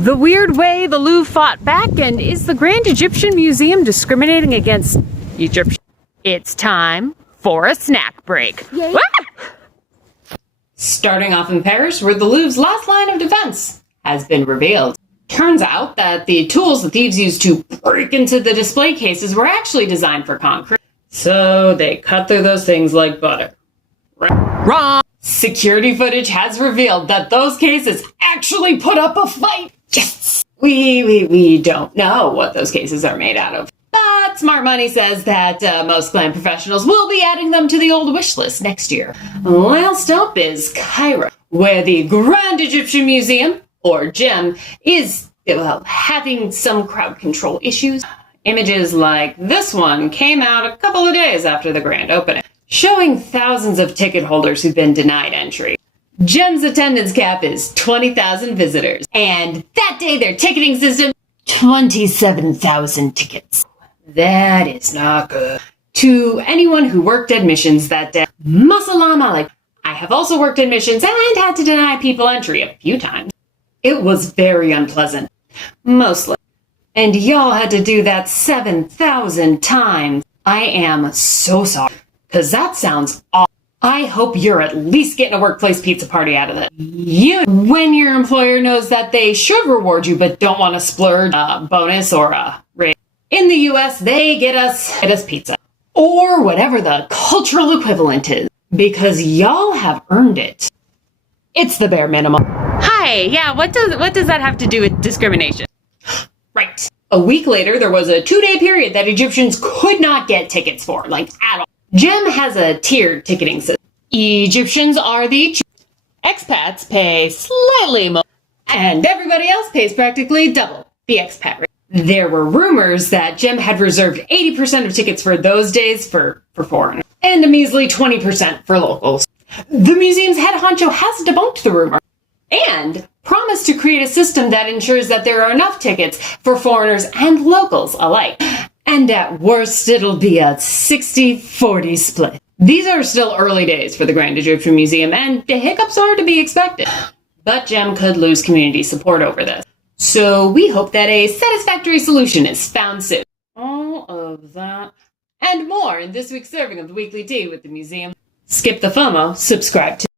The weird way the Louvre fought back, and is the Grand Egyptian Museum discriminating against Egyptians? It's time for a snack break. Ah! Starting off in Paris, where the Louvre's last line of defense has been revealed. Turns out that the tools the thieves used to break into the display cases were actually designed for concrete. So they cut through those things like butter. Wrong! Security footage has revealed that those cases actually put up a fight. Yes! We don't know what those cases are made out of. But Smart Money says that most GLAM professionals will be adding them to the old wish list next year. Last up is Cairo, where the Grand Egyptian Museum, or GEM, is, well, having some crowd control issues. Images like this one came out a couple of days after the grand opening, showing thousands of ticket holders who've been denied entry. GEM's attendance cap is 20,000 visitors, and that day their ticketing system, 27,000 tickets. That is not good. To anyone who worked admissions that day, Masalam alaikum. I have also worked admissions and had to deny people entry a few times. It was very unpleasant. Mostly. And y'all had to do that 7,000 times. I am so sorry. Because that sounds awful. I hope you're at least getting a workplace pizza party out of it. When your employer knows that they should reward you but don't want to splurge a bonus or a raise. In the US, they get us pizza. Or whatever the cultural equivalent is. Because y'all have earned it. It's the bare minimum. Hi, yeah, what does that have to do with discrimination? Right. A week later, there was a 2-day period that Egyptians could not get tickets for, like at all. GEM has a tiered ticketing system. Egyptians are the cheapest. Expats pay slightly more. And everybody else pays practically double the expat rate. There were rumors that GEM had reserved 80% of tickets for those days for foreigners, and a measly 20% for locals. The museum's head honcho has debunked the rumor and promised to create a system that ensures that there are enough tickets for foreigners and locals alike. And at worst, it'll be a 60-40 split. These are still early days for the Grand Egyptian Museum, and the hiccups are to be expected. But GEM could lose community support over this. So we hope that a satisfactory solution is found soon. All of that and more in this week's serving of the Weekly Tea with the museum. Skip the FOMO, subscribe to